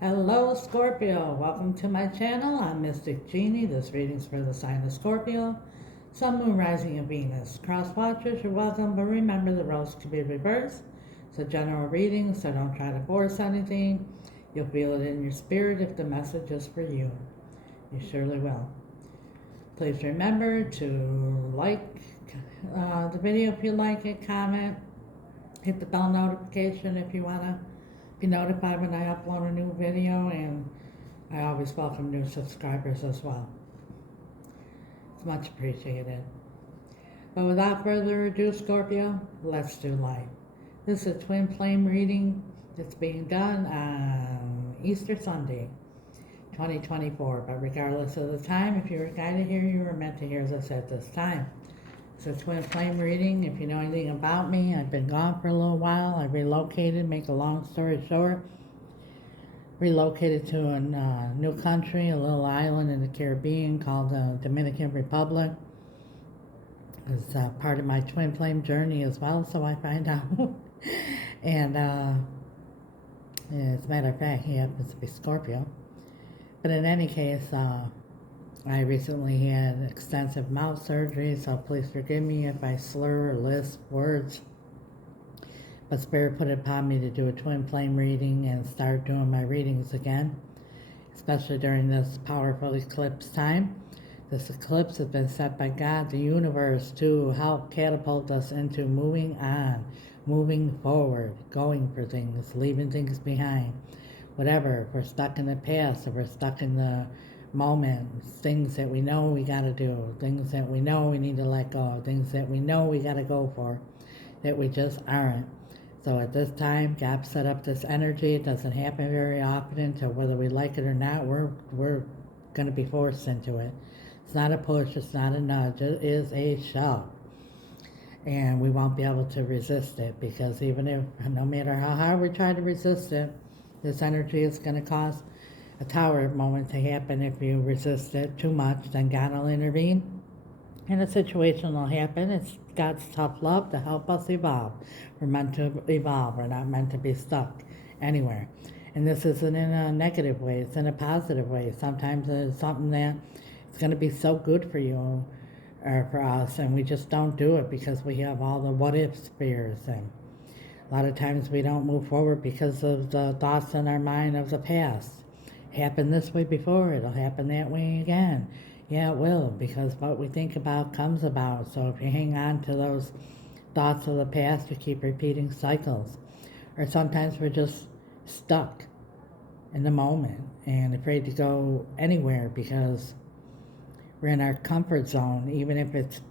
Hello Scorpio, welcome to my channel. I'm Mystic Genie. This reading's for the sign of Scorpio, Sun, Moon, Rising, and Venus. Cross watchers, you're welcome, but remember the roles could be reversed. It's a general reading, so don't try to force anything. You'll feel it in your spirit if the message is for you. You surely will. Please remember to like the video if you like it, comment, hit the bell notification if you want to be notified when I upload a new video, and I always welcome new subscribers as well. It's much appreciated. But without further ado, Scorpio, let's do light. This is a twin flame reading that's being done on Easter Sunday, 2024. But regardless of the time, if you were guided here, you were meant to hear this at this time. It's a twin flame reading. If you know anything about me, I've been gone for a little while. I relocated, make a long story short. Relocated to a new country, a little island in the Caribbean called the Dominican Republic. It's part of my twin flame journey as well, so I find out. And as a matter of fact, he happens to be Scorpio. But in any case, I recently had extensive mouth surgery, so please forgive me if I slur or lisp words. But Spirit put it upon me to do a twin flame reading and start doing my readings again, especially during this powerful eclipse time. This eclipse has been set by God, the universe, to help catapult us into moving on, moving forward, going for things, leaving things behind. Whatever, if we're stuck in the past, if we're stuck in the moment, things that we know we got to do, things that we know we need to let go, things that we know we got to go for, that we just aren't. So at this time, God set up this energy. It doesn't happen very often until whether we like it or not, we're going to be forced into it. It's not a push, it's not a nudge, it is a shove. And we won't be able to resist it, because even if, no matter how hard we try to resist it, this energy is going to cause a tower moment to happen. If you resist it too much, then God will intervene and a situation will happen. It's God's tough love to help us evolve. We're meant to evolve. We're not meant to be stuck anywhere. And this isn't in a negative way. It's in a positive way. Sometimes it's something that it's going to be so good for you or for us, and we just don't do it because we have all the what-if fears. And a lot of times we don't move forward because of the thoughts in our mind of the past. Happened this way before, it'll happen that way again. Yeah, it will, because what we think about comes about. So if you hang on to those thoughts of the past, you keep repeating cycles. Or sometimes we're just stuck in the moment and afraid to go anywhere because we're in our comfort zone. Even if it's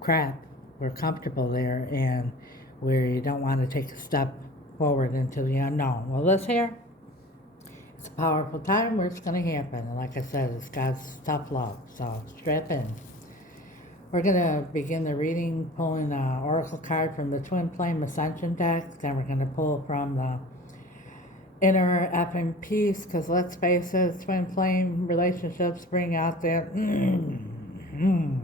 crap, we're comfortable there, and we don't want to take a step forward into the unknown. Well, this here, it's a powerful time where it's going to happen. And like I said, it's God's tough love. So strap in. We're going to begin the reading pulling an oracle card from the Twin Flame Ascension deck. Then we're going to pull from the Inner Effing Peace, because let's face it, twin flame relationships bring out that I know.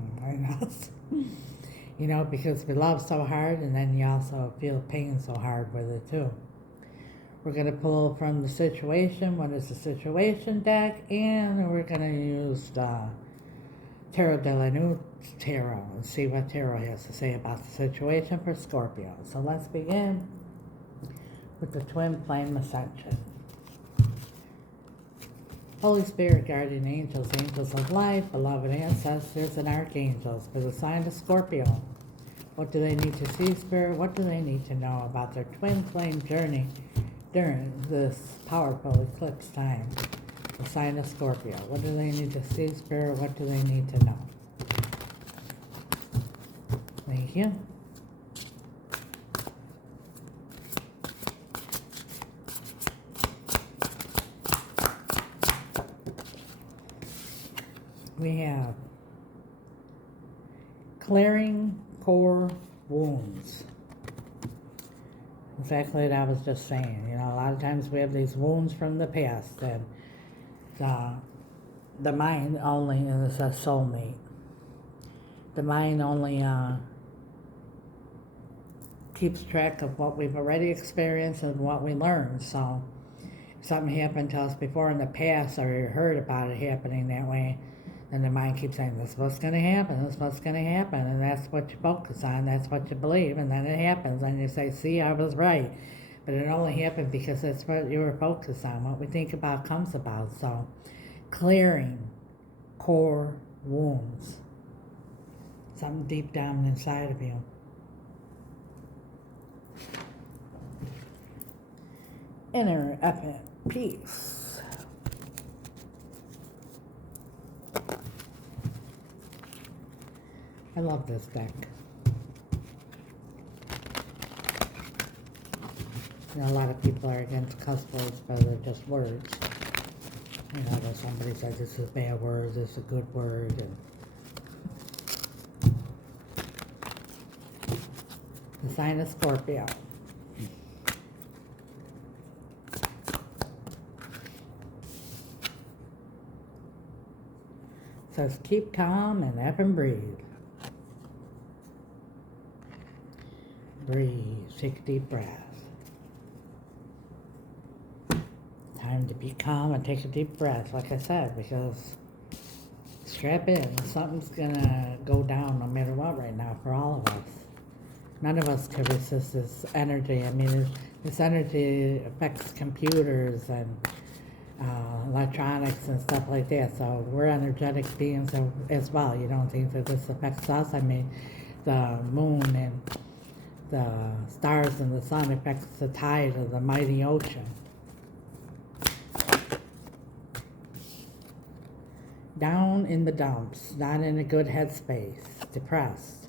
You know, because we love so hard, and then you also feel pain so hard with it too. We're going to pull from the situation, what is the situation deck, and we're going to use the Tarot de la New Tarot and see what Tarot has to say about the situation for Scorpio. So let's begin with the Twin Flame Ascension. Holy Spirit, guardian angels, angels of light, beloved ancestors, and archangels for the sign of Scorpio. What do they need to see, Spirit? What do they need to know about their twin flame journey during this powerful eclipse time? The sign of Scorpio. What do they need to see, Spirit? What do they need to know? Thank you. We have clearing core wounds. Exactly what I was just saying. You know, a lot of times we have these wounds from the past, and the mind only is a soulmate. The mind only keeps track of what we've already experienced and what we learned. So something happened to us before in the past, or you heard about it happening that way, and the mind keeps saying, this is what's going to happen, this is what's going to happen, and that's what you focus on, that's what you believe, and then it happens, and you say, see, I was right. But it only happened because that's what you were focused on. What we think about comes about. So, clearing core wounds, something deep down inside of you. Inner epic peace. I love this deck. You know, a lot of people are against cuss words, but they're just words. You know, there's somebody says this is a bad word, this is a good word, and the sign of Scorpio. Says keep calm and up and breathe. Breathe, take a deep breath. Time to be calm and take a deep breath, like I said, because strap in, something's gonna go down no matter what right now for all of us. None of us can resist this energy. I mean, this energy affects computers and electronics and stuff like that, so we're energetic beings as well. You don't think that this affects us? I mean, the moon and the stars and the sun affects the tide of the mighty ocean. Down in the dumps, not in a good headspace, depressed.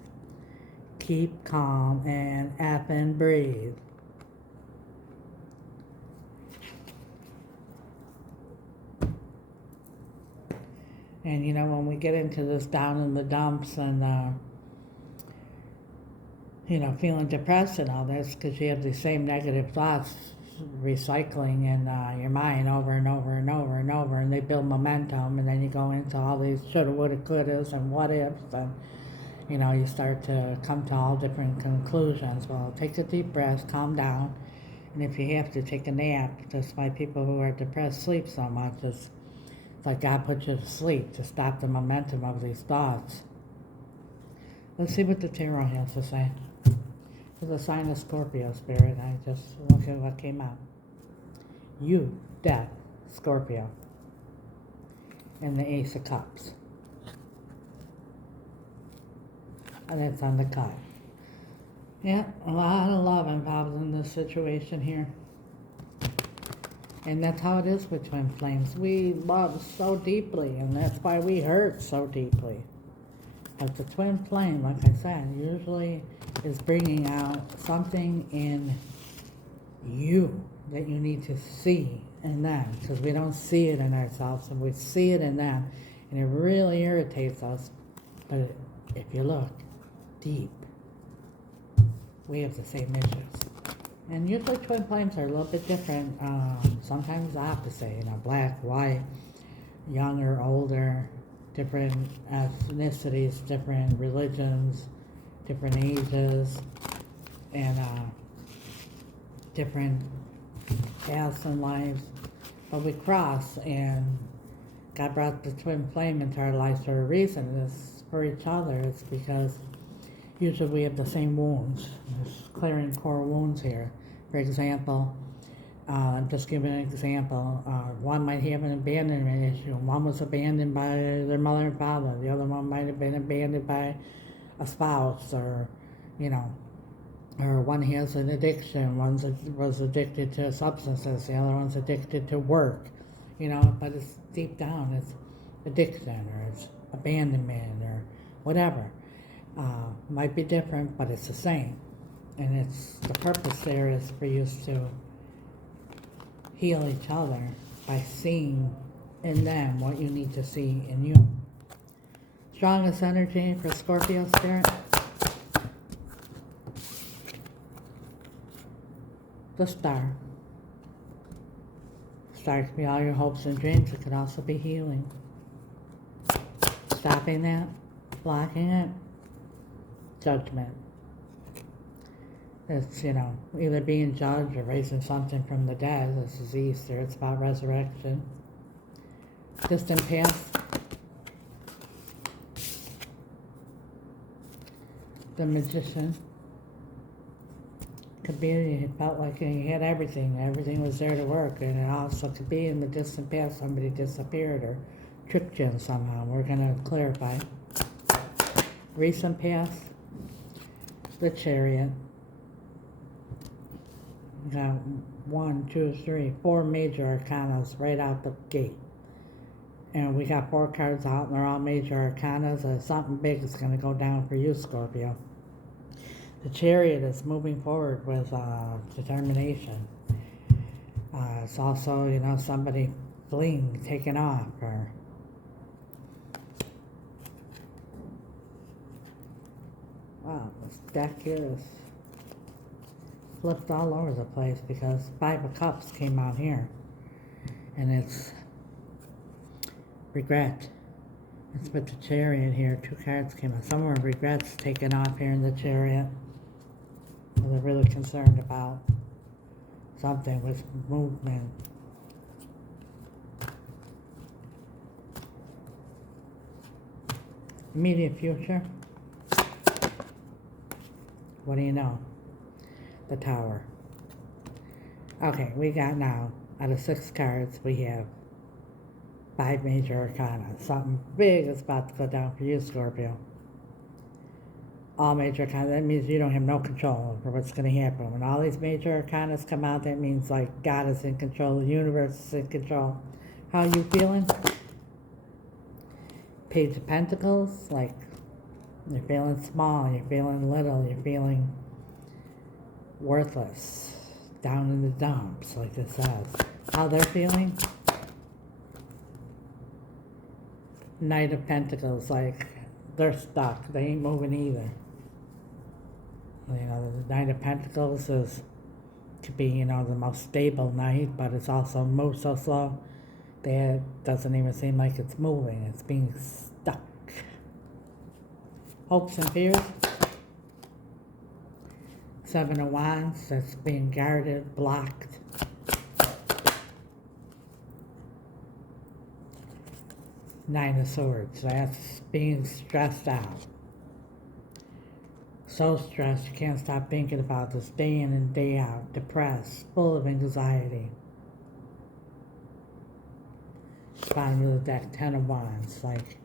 Keep calm and effing breathe. And you know, when we get into this down in the dumps and you know, feeling depressed and all this, because you have the same negative thoughts recycling in your mind over and over and over and over, and they build momentum, and then you go into all these shoulda, woulda, couldas, and what ifs, and you know, you start to come to all different conclusions. Well, take a deep breath, calm down, and if you have to, take a nap. That's why people who are depressed sleep so much. It's like God put you to sleep to stop the momentum of these thoughts. Let's see what the tarot has to say. It's a sign of Scorpio, Spirit. I just look at what came out. You, Death, Scorpio. And the Ace of Cups. And it's on the card. Yeah, a lot of love involved in this situation here. And that's how it is with twin flames. We love so deeply, and that's why we hurt so deeply. But the twin flame, like I said, usually is bringing out something in you that you need to see in them, because we don't see it in ourselves, and we see it in them, and it really irritates us. But if you look deep, we have the same issues. And usually twin flames are a little bit different, sometimes the opposite, you know, black, white, younger, older, different ethnicities, different religions, different ages, and different paths in lives. But we cross, and God brought the twin flame into our lives for a reason. It's for each other. It's because usually we have the same wounds. There's clearing core wounds here. For example, I'm just giving an example. One might have an abandonment issue. One was abandoned by their mother and father. The other one might have been abandoned by a spouse, or, you know, or one has an addiction. One was addicted to substances. The other one's addicted to work. You know, but it's deep down. It's addiction, or it's abandonment, or whatever. Might be different, but it's the same. And it's the purpose there is for you to heal each other by seeing in them what you need to see in you. Strongest energy for Scorpio, Spirit. The Star. Star can be all your hopes and dreams. It could also be healing. Stopping that, blocking it. Judgment. It's, either being judged or raising something from the dead. This is Easter. It's about resurrection. Distant past. The magician. Could be, he felt like he had everything. Everything was there to work. And it also could be in the distant past somebody disappeared or tricked you somehow. We're going to clarify. Recent past. The Chariot. We got 1, 2, 3, 4 major arcanas right out the gate. And we got 4 cards out, and they're all major arcanas. Something big is going to go down for you, Scorpio. The Chariot is moving forward with determination. It's also, somebody fleeing, taking off, or wow, this deck here is flipped all over the place because 5 of Cups came out here, and it's regret. It's with the Chariot here. 2 cards came out. Someone regrets taking off here in the Chariot. So they're really concerned about something with movement. Immediate future. What do you know? The Tower. Okay, we got now, out of 6 cards, we have 5 major arcana. Something big is about to go down for you, Scorpio. All major arcana, that means you don't have no control over what's going to happen. When all these major arcanas come out, that means like God is in control, the universe is in control. How are you feeling? Page of Pentacles, like you're feeling small, you're feeling little, you're feeling worthless, down in the dumps, like it says. How they're feeling? Knight of Pentacles, like they're stuck, they ain't moving either. The Knight of Pentacles could be, the most stable knight, but it's also moves so slow that it doesn't even seem like it's moving, it's being stuck. Hopes and fears. 7 of Wands, that's being guarded, blocked. Nine of Swords, that's being stressed out. So stressed, you can't stop thinking about this day in and day out. Depressed, full of anxiety. Bottom of the deck, 10 of Wands, like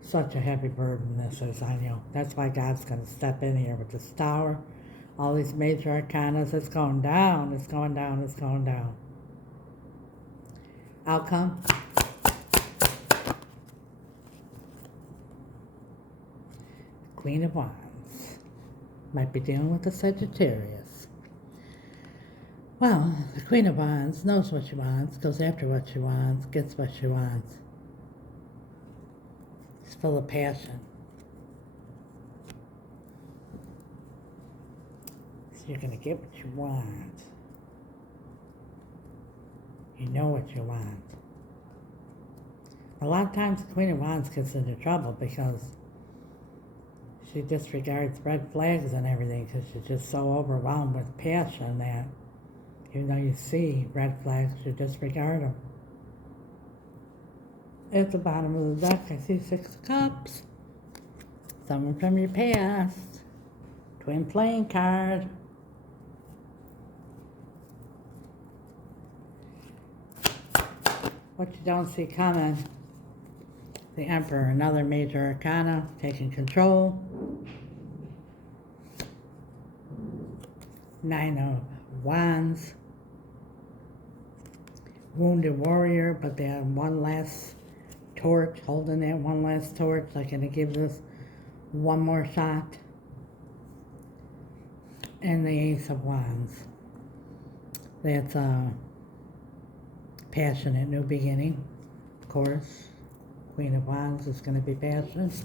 such a heavy burden this is on you. That's why God's going to step in here with this Tower. All these major arcanas, it's going down, it's going down, it's going down. Outcome. Queen of Wands. Might be dealing with the Sagittarius. Well, the Queen of Wands knows what she wants, goes after what she wants, gets what she wants. She's full of passion. So you're going to get what you want. You know what you want. A lot of times the Queen of Wands gets into trouble because she disregards red flags and everything because she's just so overwhelmed with passion that even though you see red flags, you disregard them. At the bottom of the deck, I see 6 of Cups. Someone from your past. Twin Flame card. What you don't see coming. The Emperor, another major arcana, taking control. 9 of Wands. Wounded warrior, but they have one last torch, holding that one last torch. They're going to give this one more shot. And the Ace of Wands. That's a passionate new beginning, of course. Queen of Wands is going to be passionate.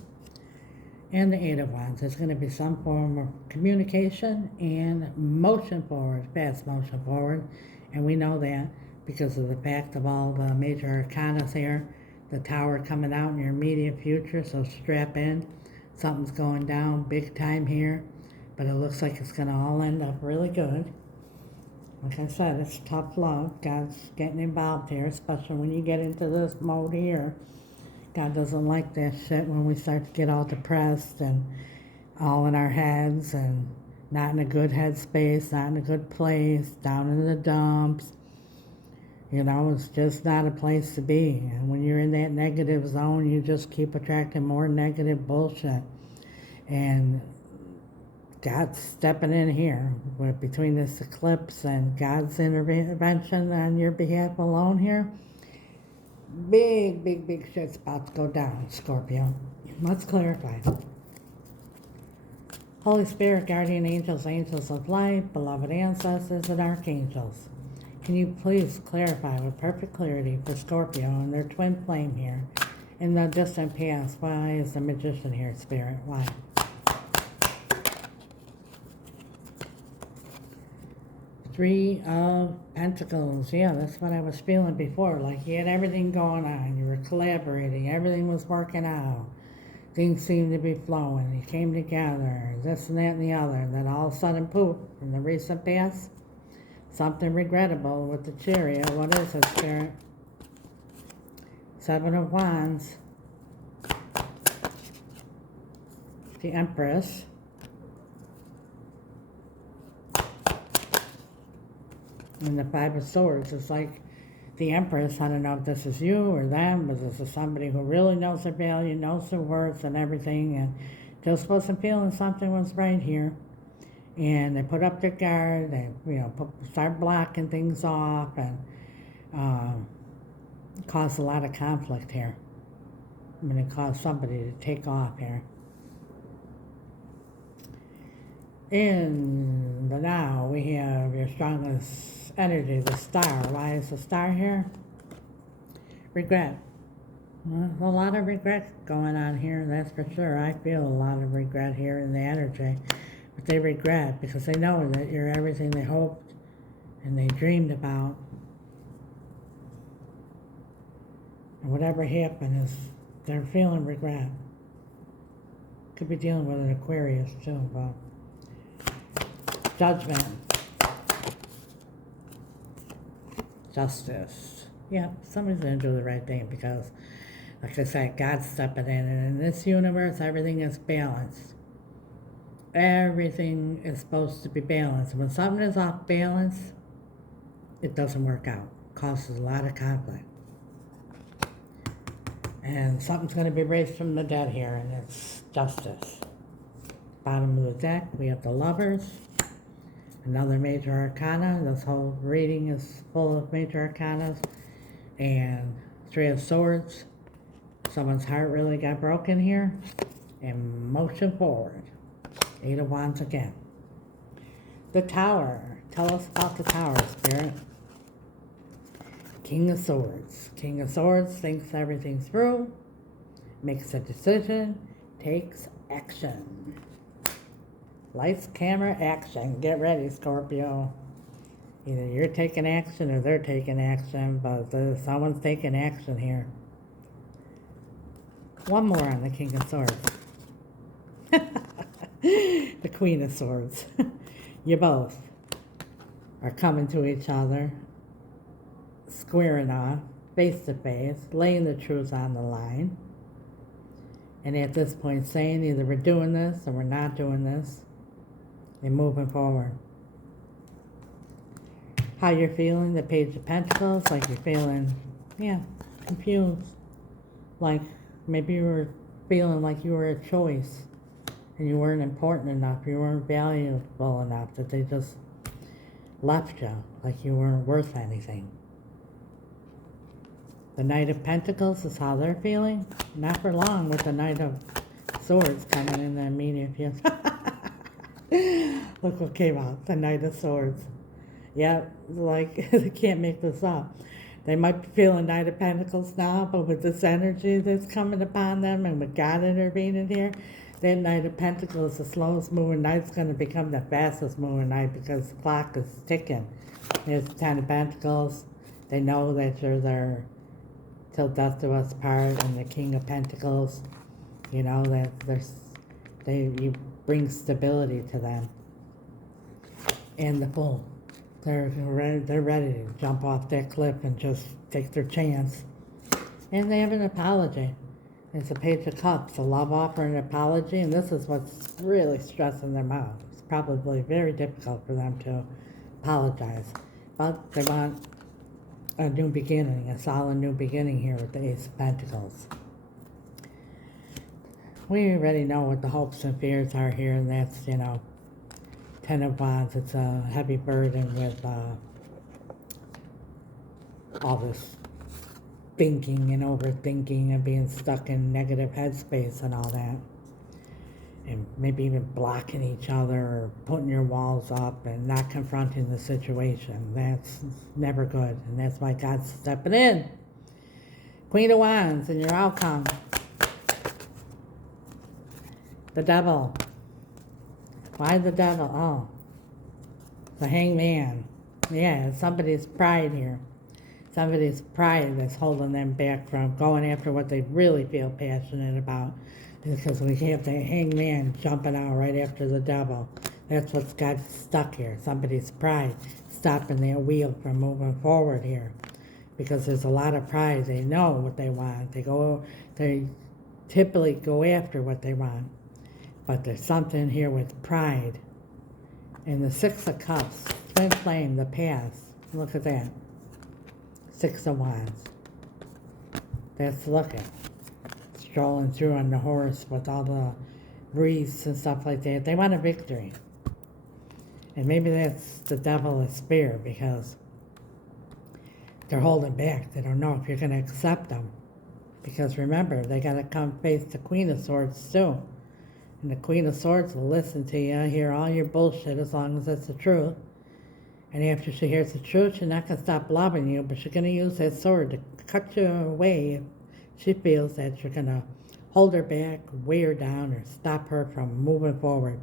And the 8 of Wands is going to be some form of communication and motion forward, fast motion forward. And we know that because of the fact of all the major arcanas here. The Tower coming out in your immediate future, so strap in. Something's going down big time here. But it looks like it's going to all end up really good. Like I said, it's tough love. God's getting involved here, especially when you get into this mode here. God doesn't like that shit when we start to get all depressed and all in our heads and not in a good headspace, not in a good place, down in the dumps. You know, it's just not a place to be. And when you're in that negative zone, you just keep attracting more negative bullshit. And God's stepping in here with between this eclipse and God's intervention on your behalf alone here. Big shit's about to go down, Scorpio. Let's clarify. Holy Spirit, guardian angels, angels of light, beloved ancestors, and archangels, can you please clarify with perfect clarity for Scorpio and their twin flame here in the distant past? Why is the magician here, Spirit? Why? Three of Pentacles. Yeah, that's what I was feeling before. Like you had everything going on. You were collaborating. Everything was working out. Things seemed to be flowing. You came together. This and that and the other. And then all of a sudden, poof, in the recent past, something regrettable with the Chariot. What is it, Spirit? Seven of Wands. The Empress. And the Five of Swords. It's like the Empress. I don't know if this is you or them, but this is somebody who really knows their value, knows their worth and everything, and just wasn't feeling something was right here. And they put up their guard. They, start blocking things off, and caused a lot of conflict here. I'm going to cause somebody to take off here. In the now, we have your strongest energy, the star. Why is the star here? Regret. Well, a lot of regret going on here, that's for sure. I feel a lot of regret here in the energy. But they regret because they know that you're everything they hoped and they dreamed about. And whatever happened is, they're feeling regret. Could be dealing with an Aquarius too, but Judgment. Justice. Yeah, somebody's going to do the right thing because, like I said, God's stepping in. And in this universe, everything is balanced. Everything is supposed to be balanced. When something is off balance, it doesn't work out. It causes a lot of conflict. And something's going to be raised from the dead here, and it's justice. Bottom of the deck, we have the Lovers. Another major arcana. This whole reading is full of major arcanas. And Three of Swords. Someone's heart really got broken here. And motion forward. Eight of Wands again. The Tower. Tell us about the Tower, Spirit. King of Swords. King of Swords thinks everything through. Makes a decision. Takes action. Lights, camera, action. Get ready, Scorpio. Either you're taking action or they're taking action, but someone's taking action here. One more on the King of Swords. The Queen of Swords. You both are coming to each other, squaring off, face to face, laying the truth on the line. And at this point saying either we're doing this or we're not doing this. And moving forward. How you're feeling, the Page of Pentacles, like you're feeling, confused. Like maybe you were feeling like you were a choice and you weren't important enough, you weren't valuable enough, that they just left you, like you weren't worth anything. The Knight of Pentacles is how they're feeling. Not for long with the Knight of Swords coming in the immediate future. Look what came out, the Knight of Swords. Yeah, like, they can't make this up. They might be feeling Knight of Pentacles now, but with this energy that's coming upon them and with God intervening here, that Knight of Pentacles, the slowest moving knight's going to become the fastest moving knight because the clock is ticking. There's the Ten of Pentacles. They know that you're there till death do us part, and the King of Pentacles, you know, that you brings stability to them. And the Fool, they're ready to jump off that cliff and just take their chance. And they have an apology. It's a Page of Cups, a love offer, an apology, and this is what's really stressing them out. It's probably very difficult for them to apologize, but they want a new beginning, a solid new beginning here with the Ace of Pentacles. We already know what the hopes and fears are here, and that's, Ten of Wands. It's a heavy burden with all this thinking and overthinking and being stuck in negative headspace and all that. And maybe even blocking each other or putting your walls up and not confronting the situation. That's never good. And that's why God's stepping in. Queen of Wands and your outcome. The Devil. Why the Devil? Oh. The Hangman. Yeah, somebody's pride here. Somebody's pride that's holding them back from going after what they really feel passionate about. Because we have the Hangman jumping out right after the Devil. That's what's got stuck here. Somebody's pride stopping their wheel from moving forward here. Because there's a lot of pride. They know what they want. They typically go after what they want. But there's something here with pride. And the Six of Cups, Twin Flame, the past. Look at that. Six of Wands. That's looking. Strolling through on the horse with all the wreaths and stuff like that. They want a victory. And maybe that's the Devil is fear, because they're holding back. They don't know if you're going to accept them. Because remember, they got to come face the Queen of Swords too. And the Queen of Swords will listen to you, hear all your bullshit as long as it's the truth. And after she hears the truth, she's not going to stop loving you, but she's going to use that sword to cut you away if she feels that you're going to hold her back, weigh her down, or stop her from moving forward.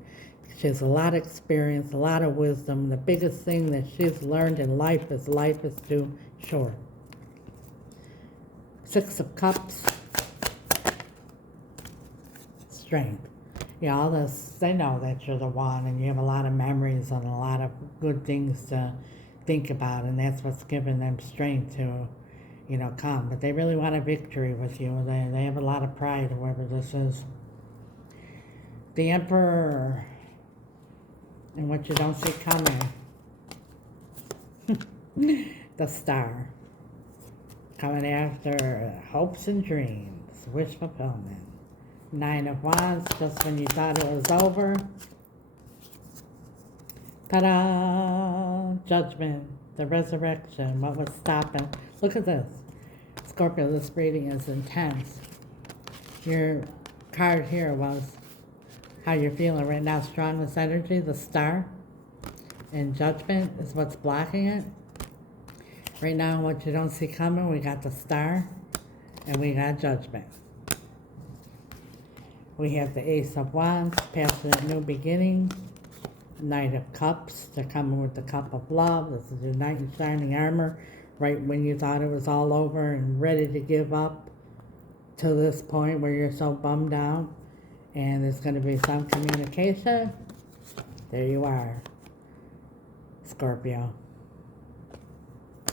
She has a lot of experience, a lot of wisdom. The biggest thing that she's learned in life is too short. Six of Cups. Strength. Yeah, all this, they know that you're the one, and you have a lot of memories and a lot of good things to think about, and that's what's giving them strength to, come. But they really want a victory with you. They have a lot of pride, whoever this is. The Emperor, and what you don't see coming. The Star, coming after hopes and dreams, wish fulfillment. Nine of Wands, just when you thought it was over. Ta-da! Judgment, the resurrection, what was stopping. Look at this. Scorpio, this reading is intense. Your card here was how you're feeling right now, strongest energy, the Star. And Judgment is what's blocking it. Right now, what you don't see coming, we got the Star and we got Judgment. We have the Ace of Wands, passionate new beginning. Knight of Cups, they're coming with the Cup of Love. This is your knight in shining armor, right when you thought it was all over and ready to give up to this point where you're so bummed out. And there's going to be some communication. There you are, Scorpio,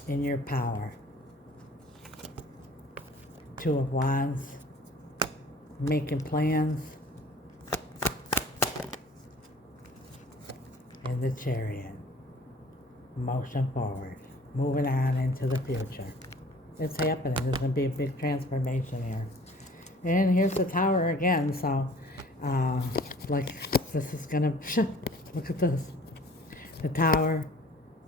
in your power. Two of Wands. Making plans, and the Chariot, motion forward, moving on into the future. It's happening. There's going to be a big transformation here. And here's the Tower again, so this is going to, look at this. The Tower,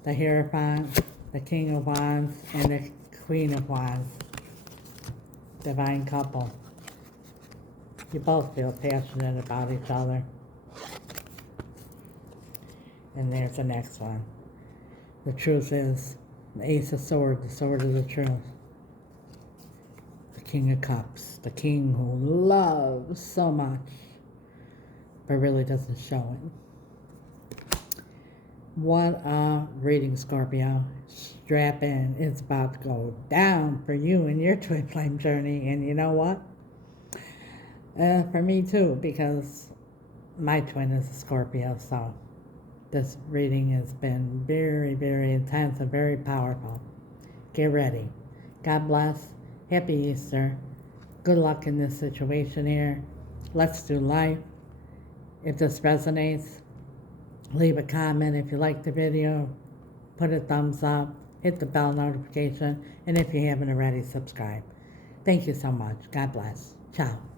the Hierophant, the King of Wands, and the Queen of Wands. Divine couple. You both feel passionate about each other. And there's the next one. The truth is the Ace of Swords, the sword of the truth. The King of Cups, the king who loves so much, but really doesn't show it. What a reading, Scorpio. Strap in. It's about to go down for you in your twin flame journey. And you know what? For me too, because my twin is a Scorpio, so this reading has been very, very intense and very powerful. Get ready. God bless. Happy Easter. Good luck in this situation here. Let's do life. If this resonates, leave a comment. If you like the video, put a thumbs up, hit the bell notification, and if you haven't already, subscribe. Thank you so much. God bless. Ciao.